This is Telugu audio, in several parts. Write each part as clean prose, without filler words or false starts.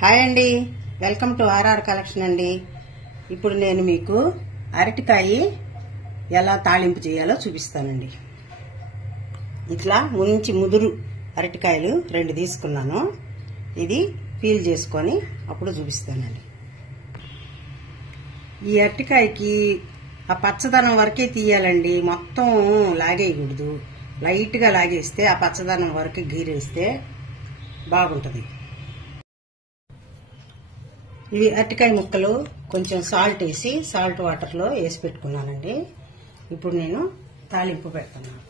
హాయ్ అండి, వెల్కమ్ టు ఆర్ఆర్ కలెక్షన్ అండి. ఇప్పుడు నేను మీకు అరటికాయ ఎలా తాళింపు చేయాలో చూపిస్తానండి. ఇట్లా మంచి ముదురు అరటికాయలు 2 తీసుకున్నాను. ఇది పీల్ చేసుకొని అప్పుడు చూపిస్తానండి. ఈ అరటికాయకి ఆ పచ్చదనం వరకే తీయాలండి, మొత్తం లాగేయకూడదు. లైట్ గా లాగేస్తే ఆ పచ్చదనం వరకు గీరేస్తే బాగుంటది. ఇవి అరటికాయ ముక్కలు కొంచెం సాల్ట్ వేసి సాల్ట్ వాటర్ లో వేసి పెట్టుకున్నానండి. ఇప్పుడు నేను తాలింపు పెడుతున్నాను.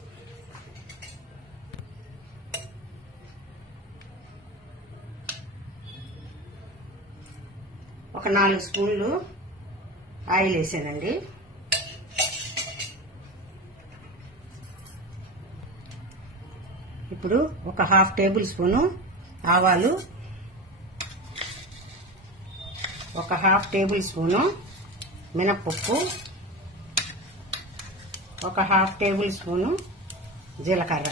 ఒక 4 స్పూన్లు ఆయిల్ వేసానండి. ఇప్పుడు ఒక 1/2 టేబుల్ స్పూను ఆవాలు, ఒక 1/2 టేబుల్ స్పూను మినప్పప్పు, ఒక 1/2 టేబుల్ స్పూను జీలకర్ర,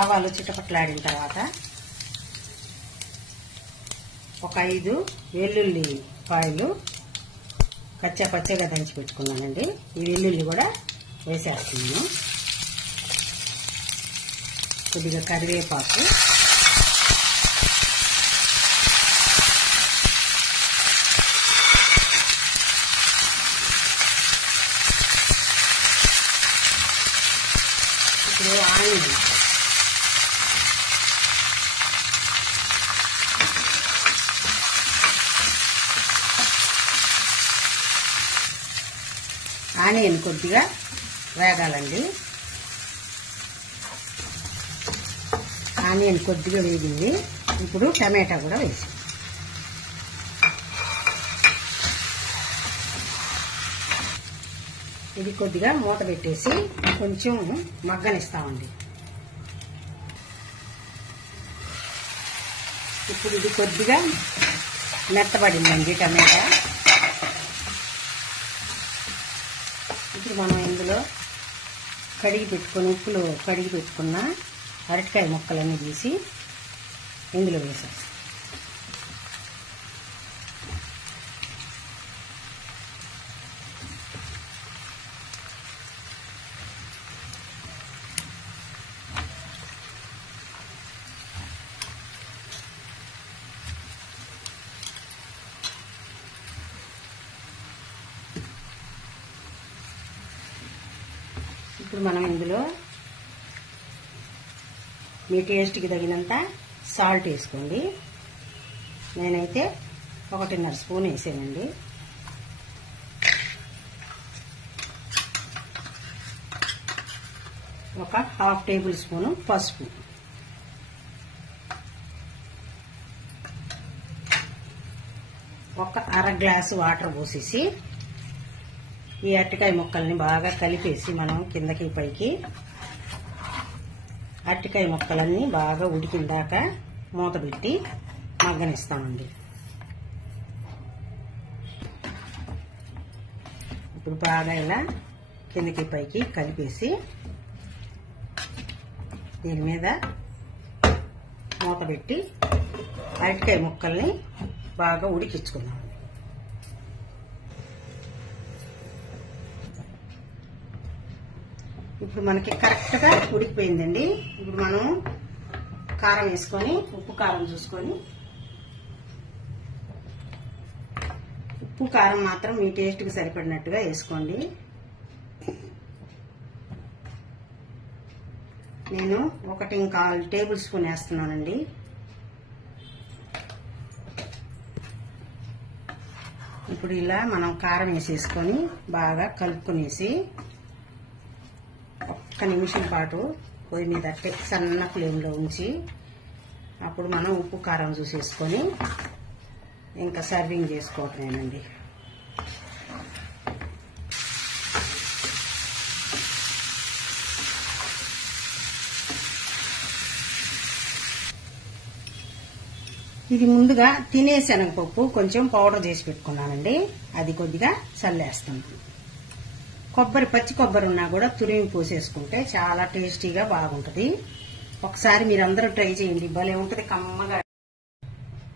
ఆవాలు చిటపట్లాడిన తర్వాత ఒక 5 వెల్లుల్లి పాయలు పచ్చగా దంచి పెట్టుకున్నానండి. ఈ వెల్లుల్లి కూడా వేసేస్తున్నాను. కొద్దిగా కరివేపాకు, ఇప్పుడు ఆనియన్ కొద్దిగా వేగాలండి. ఆనియన్ కొద్దిగా వేగింది. ఇప్పుడు టమాటా కూడా వేసి ఇది కొద్దిగా మూత పెట్టేసి కొంచెం మగ్గనిస్తామండి. ఇప్పుడు ఇది కొద్దిగా మెత్తబడిందండి టమాటా. ఇప్పుడు మనం ఇందులో ఉప్పులో కడిగి పెట్టుకున్న అరటికాయ ముక్కలన్నీ తీసి ఇందులో వేసాం. ఇప్పుడు మనం ఇందులో మీ టేస్ట్కి తగినంత సాల్ట్ వేసుకోండి. నేనైతే 1.5 స్పూన్ వేసానండి. ఒక 1/2 టేబుల్ స్పూను పసుపు, ఒక 1/2 గ్లాసు వాటర్ పోసేసి ఈ అరటికాయ ముక్కల్ని బాగా కలిపేసి మనం కిందకి పైకి అరటికాయ ముక్కలన్నీ బాగా ఉడికిందాక మూత పెట్టి మగ్గనిస్తామండి. ఇప్పుడు బాగా ఇలా కిందకి పైకి కలిపేసి దీని మీద మూత పెట్టి అరటికాయ ముక్కల్ని బాగా ఉడికించుకుందాం. ఇప్పుడు మనకి కరెక్ట్ గా ఉడికిపోయిందండి. ఇప్పుడు మనం కారం వేసుకొని ఉప్పు కారం చూసుకొని, ఉప్పు కారం మాత్రం మీ టేస్ట్ కి సరిపడినట్టుగా వేసుకోండి. నేను 1.25 టేబుల్ స్పూన్ వేస్తున్నానండి. ఇప్పుడు ఇలా మనం కారం వేసేసుకొని బాగా కలుపుకునేసి 1 నిమిషం పాటు పొయ్యి మీద సన్న ఫ్లేమ్లో ఉంచి అప్పుడు మనం ఉప్పు కారం చూసేసుకొని ఇంకా సర్వింగ్ చేసుకోవటమేనండి. ఇది ముందుగా తినే శనగపప్పు కొంచెం పౌడర్ చేసి పెట్టుకున్నానండి. అది కొద్దిగా చల్లేస్తాను. పచ్చి కొబ్బరి ఉన్నా కూడా తురిమి పోసేసుకుంటే చాలా టేస్టీగా బాగుంటది. ఒకసారి మీరందరూ ట్రై చేయండి, భలే ఉంటది కమ్మగా.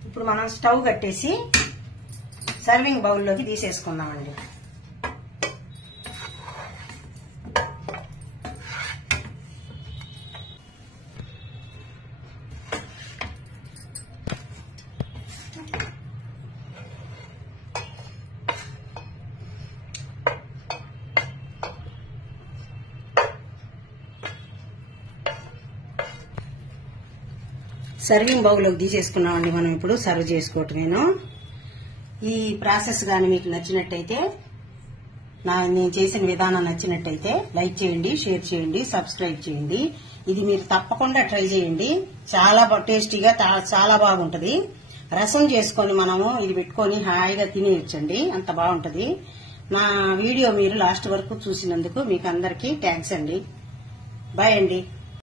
ఇప్పుడు మనం స్టవ్ కట్టేసి సర్వింగ్ బౌల్లోకి తీసేసుకుందామండి. సర్వింగ్ బౌల్లోకి తీసేసుకున్నామండి. మనం ఇప్పుడు సర్వ్ చేసుకోవటమేను. ఈ ప్రాసెస్ గాని మీకు నచ్చినట్టయితే, నేను చేసిన విధానం నచ్చినట్టయితే లైక్ చేయండి, షేర్ చేయండి, సబ్స్క్రైబ్ చేయండి. ఇది మీరు తప్పకుండా ట్రై చేయండి. చాలా టేస్టీగా చాలా బాగుంటది. రసం చేసుకొని మనము ఇది పెట్టుకొని హాయిగా తినేయచ్చండి, అంత బాగుంటది. నా వీడియో మీరు లాస్ట్ వరకు చూసినందుకు మీకు అందరికీ థ్యాంక్స్ అండి. బాయ్ అండి.